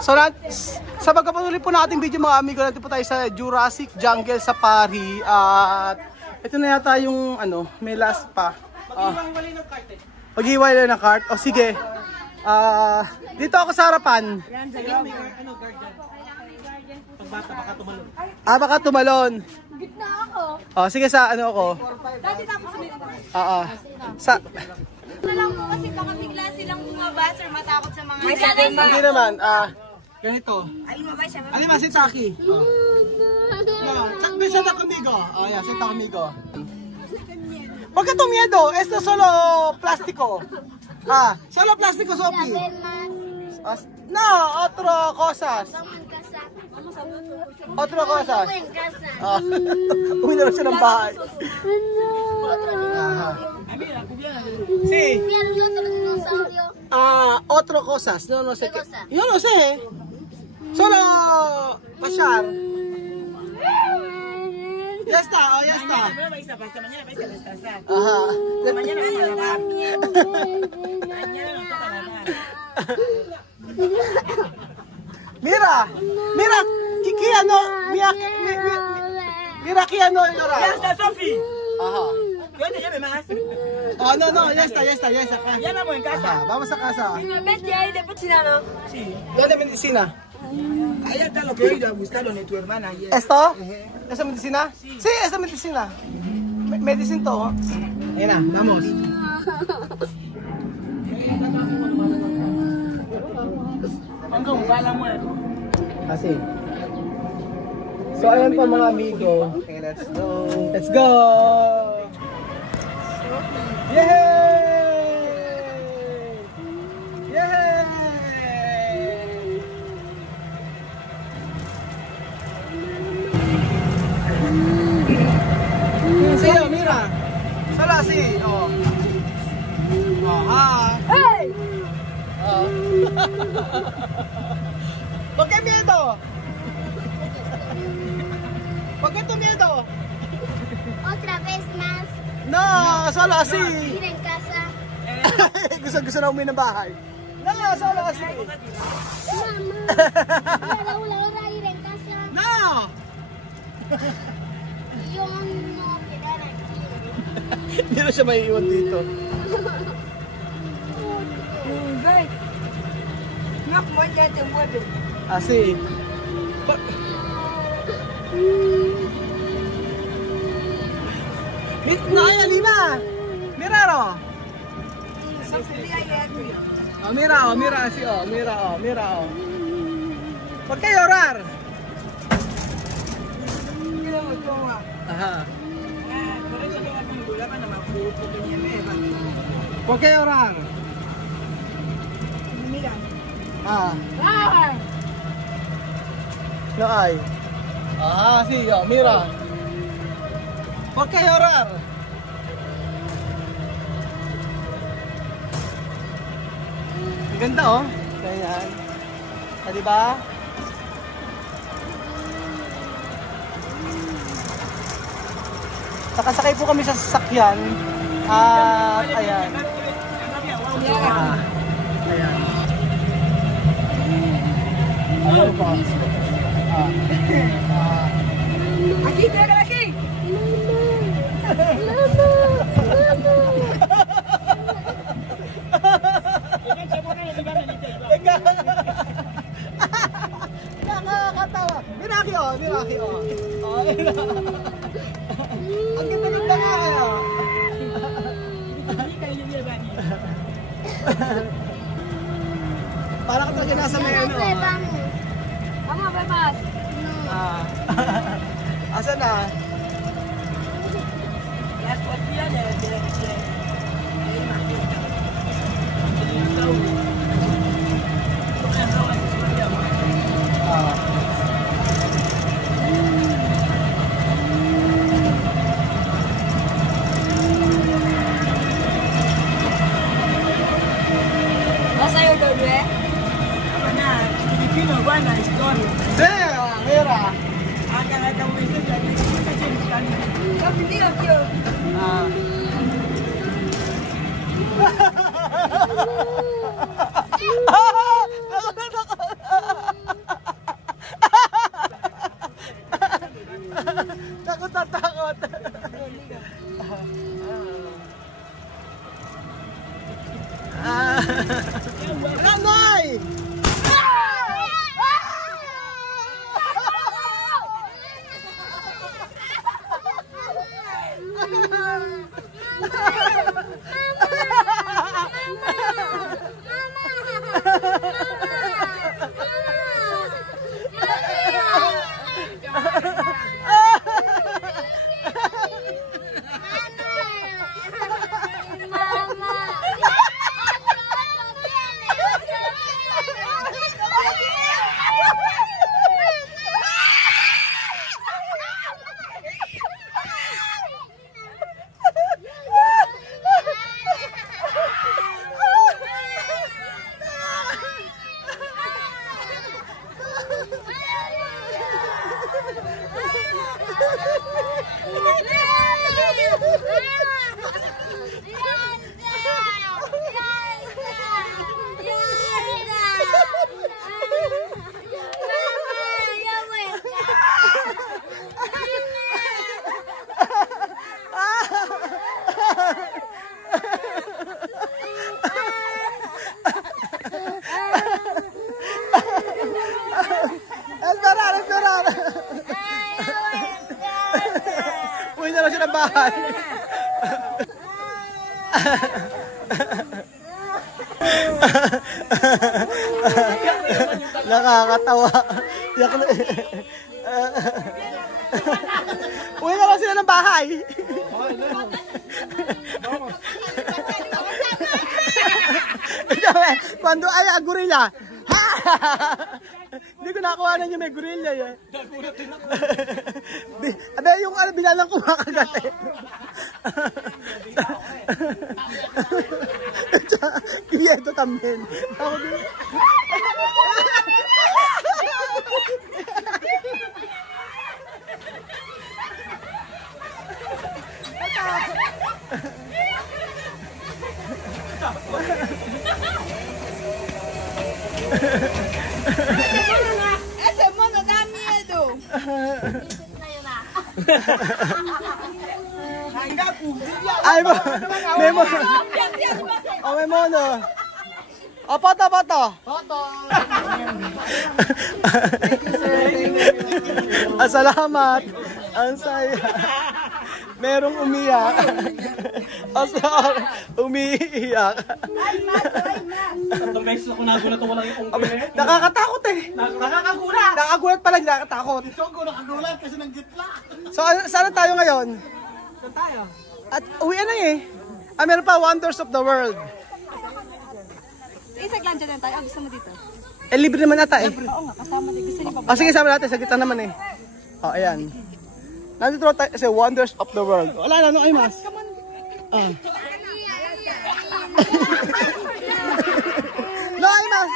So, sa pagkapatuloy po nating video mga amigo, natin po tayo sa Jurassic Jungle Safari. At ito na yata yung ano, may last pa. Maghiwalay ng cart eh. Maghiwalay ng cart? O sige. Dito ako sa harapan. Yan, dyan may ano, guardian. Pag bata, baka tumalon. Baka tumalon. Gitna ako. Sige sa ano ako. Dati tapos sunod ako. Sa... Ito lang po kasi baka bigla silang bumabas or matakot sa mga... Hindi naman, ganito. Alin mo ba siya? Alin ba si Taki? Senta conmigo. Yeah, senta conmigo. ¿Por qué tu miedo? Esto solo plástico. Solo plástico, Sophie. No, otro cosas. Otro cosas. Uwi na lang siya ng bahay. Sí. Otro cosas. No sé qué. Yo no sé. Solo pasar. Ya está, ya está. Mañana vais a descansar. Mañana vamos a lavar. Mañana nos toca lavar. Mira, mira, Kiki ano, mira Kiki ano llora. Ya está, Sofi. Yo te lleve más. No, ya está. Ya vamos en casa. Vamos a casa. Vete ahí de puchina, ¿no? Sí. ¿Dónde medicina? Ahí está lo que he ido a buscar donde tu hermana ayer. ¿Esto? ¿Esa medicina? Sí, esa medicina. Medicine to. Ayan na, vamos. Hanggang bala mo eh. Así. So ayan po mga amigo. Okay, let's go. Let's go! Yay! Yay! Sino, mira. Solo así. ¡Hey! ¿Por qué miedo? ¿Por qué tu miedo? Otra vez más. No, solo así. Ir en casa. Gusto na umuwi ng bahay. No, solo así. Mama, Laura, ir en casa. No! Yo no quedar aquí. Hindi na siya maiiwan dito. Ven. No, como ya te mueve. Así. No, Lima. Mira, mira así, mira. ¿Por qué llorar? Ajá. Por eso yo me volaba a Maputo, porque ni me ¿Por qué llorar? Mira. No hay. Sí, mira. ¿Por qué llorar? Ang ganda Ayan. Diba? Sakasakay po kami sa sasakyan. Ayan. Ayan. Ano pa? Aquí, pégala aquí. Nakakatawa. Miraki. Ang ganda-ganda nga kaya. Para ka talaga nasa may ano. Vamos, bebas. Asan na? Las tortillas de ¿Vas a ir bebé? Filipino, buena historia. Sí, mira. Acá la cabeza de aquí. Tío, tío. Uwi na lang siya ng bahay. Nakakatawa. Yak na. Uwi na lang sila ng bahay. Quando ay gorilla. Hindi ko nakuha yung may gorilla yun. Abe, yung binalang kumakagat eh. Kiyeto también. Ako din. Ese mono da miedo. Ay mo, may mono. Oh, may mono. Oh, foto. Salamat. Ang saya. Merong umiyak. Umiiyak. Tatlong beses ako nagulat kung walang yung unggoy eh. Nakakatakot eh. Nakakagulat! Nakagulat pala, nakakatakot. Choco, nakagulat kasi ng gitla. So, saan tayo ngayon? Saan tayo? At uwi na eh. Meron pa Wonders of the World. Isag lang dyan tayo. Gusto mo dito? Libre naman ata eh. Oo nga, kasama din. Gusto niyo pa Sige, sama natin. Sa gitna naman eh. Ayan. Nandito tayo sa Wonders of the World. Wala na, no ay mas. No ay mas.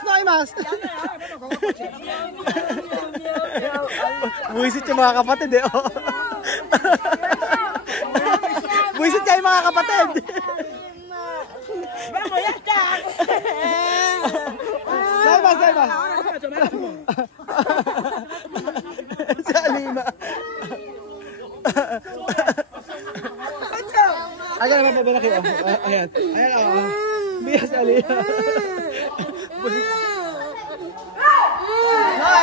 No ay mas. Buisit yung mga kapatid eh. Oh. Buisit kayo mga kapatid. Dai mas. Si Alima. Ayan naman po ba kayo? Ayan. Biya si Alima. No.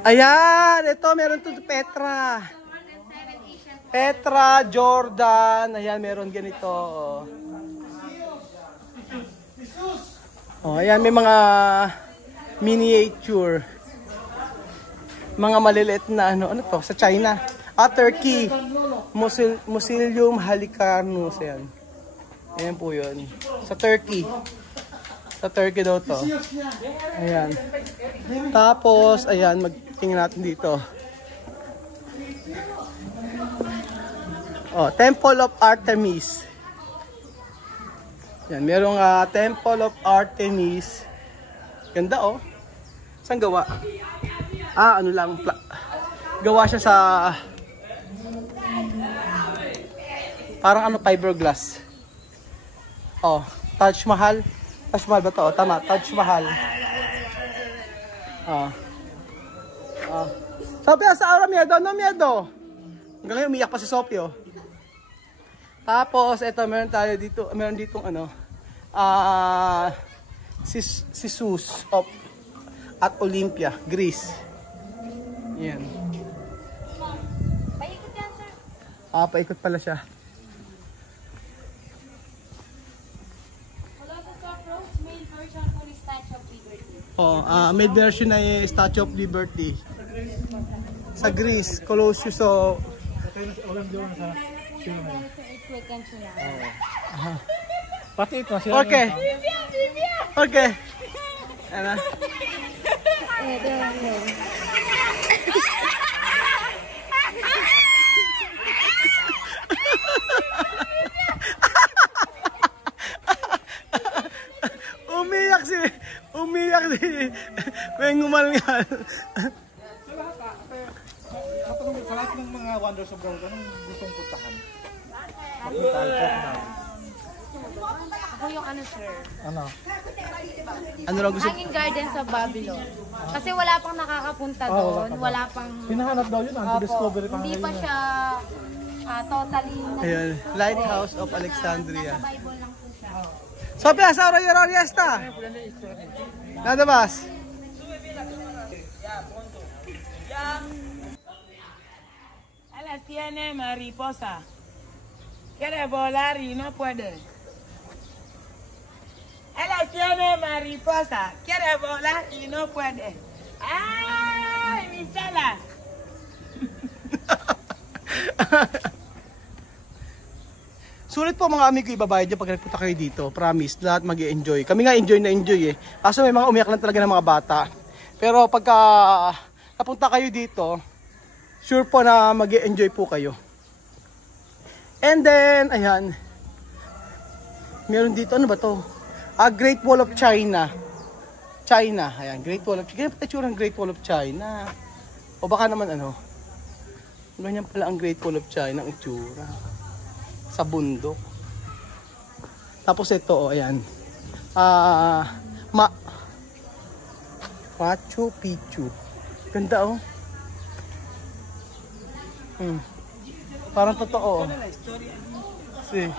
Ayan, ito meron to Petra. Petra, Jordan. Ayan, meron ganito. Oh, ayan, may mga miniature. Mga maliliit na ano to, sa China. Turkey. Musilium halicarnus. Ayan. Ayan po yun. Sa Turkey. Sa Turkey daw to. Ayan. Tapos, ayan, magtingin natin dito. Oh, Temple of Artemis. Yan, merong Temple of Artemis. Ganda oh. Saan gawa? Ano lang, gawa siya sa parang ano, fiberglass. Oh, Taj Mahal. Taj Mahal ba to? Oh, tama, Taj Mahal. Sabi sa ahora miedo, no miedo. Hanggang ngayon, umiyak pa si Sophie, oh. Tapos, eto, meron ditong ano, si Sus at Olympia, Greece. Yan. Paikot yan, sir. Paikot pala siya. Wala sa soft rose, male version po ni Statue of Liberty. May version na yung Statue of Liberty. Sa Greece, Colossus, so... Pati ito. Okay. Okay. Ano? Umiyak si Weng Umalngal. Sa lahat ng mga wonders of the world, anong gustong puntahan? Makita na. Ako yung ano, sir. Ano? Ano lang gusto? Hanging Garden sa Babylon. Kasi wala pang nakakapunta doon. Wala pang... Hinahanap daw yun, anti-discovery pa. Hindi pa siya totally... Ayan, Lighthouse of Alexandria. Sa Bible lang po siya. Sophia, sa Arroyo Roriesta. Nada más. Él tiene mariposa. Quiere volar y no puede. Él tiene mariposa. Quiere volar y no puede. ¡Ay, mi cela! Sulit po mga amigo, ibabayad nyo pag nagpunta kayo dito. Promise, lahat mag-i-enjoy. Kami nga enjoy na enjoy eh. Kaso may mga umiyak lang talaga ng mga bata. Pero pagka napunta kayo dito, sure po na mag-i-enjoy po kayo. And then, ayan. Meron dito, ano ba to? Great Wall of China. China, ayan, Great Wall of China. Ganyan pala itsura ng Great Wall of China. O baka naman ano, ganyan pala ang Great Wall of China, ang itsura. Sa bundok. Tapos ito, oh, ayan. Machu Picchu. Ganda, oh. Parang totoo. See.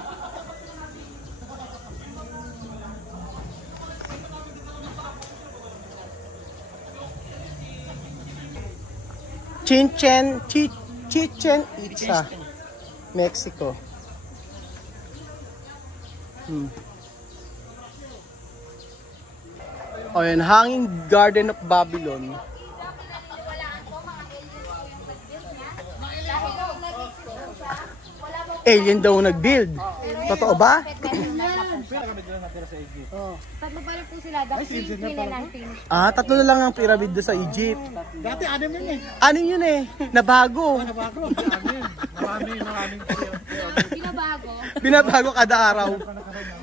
Chichen Itza, Mexico. O yan, Hanging Garden of Babylon. Alien daw nag-build. Totoo ba? Tatlo pa rin po sila. Dahil nila natin. Tatlo na lang ang pyramid doon sa Egypt. Dati 6 yun eh. 6 yun eh. Nabago. Nabago. Maraming Binabago. Binabago kada araw.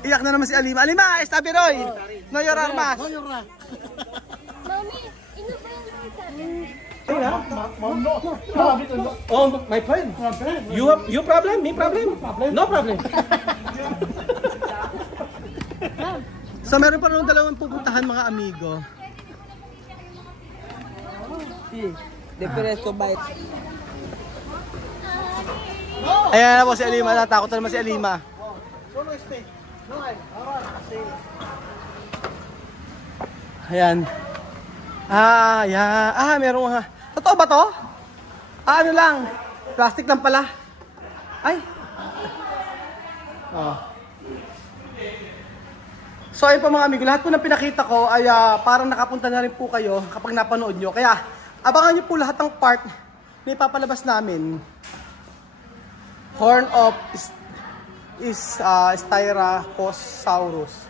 Iyak na naman si Alima. Alima, Estabi Roy! No your armas. Mami, ino ba yung Lord sa atin? Oh, my friend. You problem? Me problem? No problem. So meron pa rin dalawang pupuntahan mga amigo. Ayan na po si Alima. Natakot na naman si Alima. Ayan. Ayan. Meron nga. Totoo ba to? Ano lang? Plastic lang pala. Ay. Oh. So ayun po mga amigo, lahat po ng pinakita ko ay parang nakapunta na rin po kayo kapag napanood nyo. Kaya abangan nyo po lahat ng part na ipapalabas namin. Horn of Styracosaurus.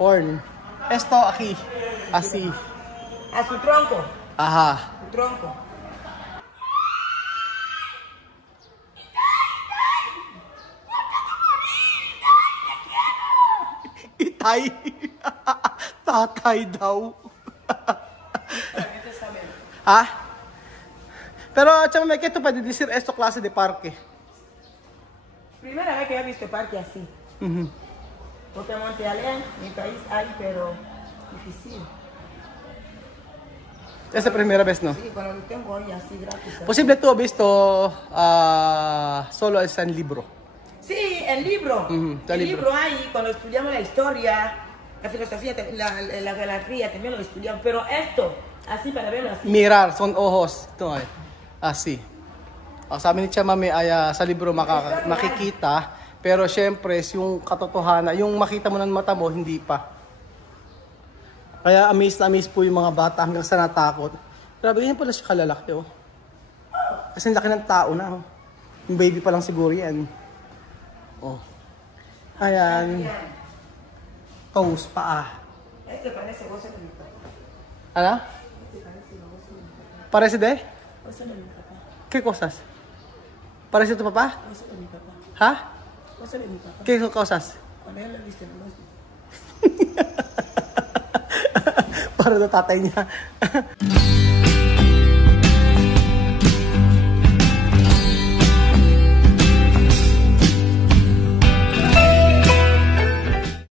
Horn. Esto aquí. Así. A su tronco. Aha. Su tronco. Itay. Tatay daw. Ha? Pero chama me que esto puede decir esto clase de parque. Primera vez que he visto parque así. Porque Monte Alén, mi país hay, pero difícil. Esa primera vez, no? Sí, cuando lo tengo ya así gratis. Posible tú visto solo es en libro. Sí, el libro. Ujú, el libro. libro ahí, cuando estudiamos la historia, la filosofía, la geografía, también lo estudiamos. Pero esto, así para verlo así. Mirar, son ojos. Ito ay. Así. Sabi ni Chama may sa libro makikita. Pero syempre, yung katotohanan, yung makita mo ng mata mo, hindi pa. Kaya amazed na amazed po yung mga bata hanggang sa natakot. Grabe, ganyan pala siya kalalaki, oh. Kasi laki ng tao na, oh. Yung baby pa lang siguro yan. Oh. Ayan. Toes, paa. Este parece cosa de mi papá. Ano? Parece de? Cosa de mi papá. ¿Qué cosas? ¿Parece tu papá? Cosa de mi papá. ¿Ha? Cosa de mi papá. ¿Qué cosas? Cuando él lo viste, no Para na tatay niya.